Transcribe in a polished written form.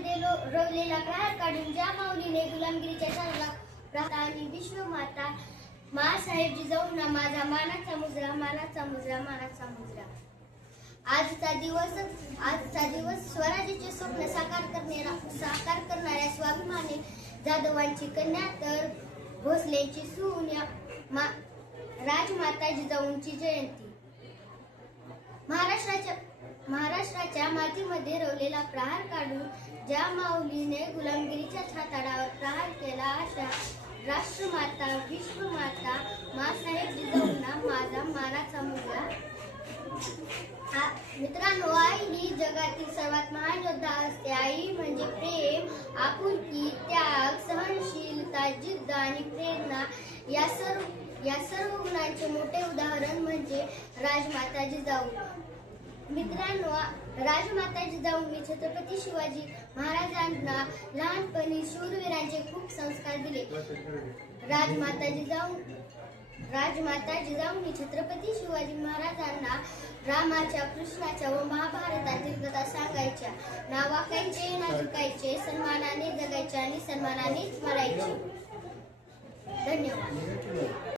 मातीमध्ये रोवलेला प्रहार काढून ज्या माऊलीने गुलामगिरीच्या छाताला प्रहार आणि विश्वमाता माँसाहेब जिजाऊंना माझा मानाचा मुजरा, मानाचा मुजरा, मानाचा मुजरा. आजचा दिवस स्वराज्याचे स्वप्न साकार करणाऱ्या स्वाभिमानी जाधवांची कन्या तर भोसलेंची सून या राजमाता जिजाऊंची जयंती. महाराष्ट्राच्या मातीमध्ये रोवलेला प्रहार काढून ज्या माऊलीने गुलामगिरीच्या छाताडावर प्रहार केला अशा राष्ट्रमाता विश्वमाता माँसाहेब जिजाऊंना माझा मानाचा मुजरा. मित्रांनो, आई ही जगातील सर्वात महान योद्धा असते. आई म्हणजे प्रेम, आपुलकी, त्याग, सहनशीलता, जिद्द आणि प्रेरणा या सर्व गुणांचे मोठे उदाहरण म्हणजे राजमाता जिजाऊ. मित्रांनो, राजमाता जिजाऊंनी छत्रपती शिवाजी महाराजांना लहानपणी शूरवीरांचे खूप संस्कार दिले. राजमाता जिजाऊंनी छत्रपती शिवाजी महाराजांना रामाच्या, कृष्णाच्या व महाभारतातील कथा सांगायच्या. ना वाकायचे ना झुकायचे, सन्मानाने जगायचे आणि सन्मानानेच मरायचे. धन्यवाद.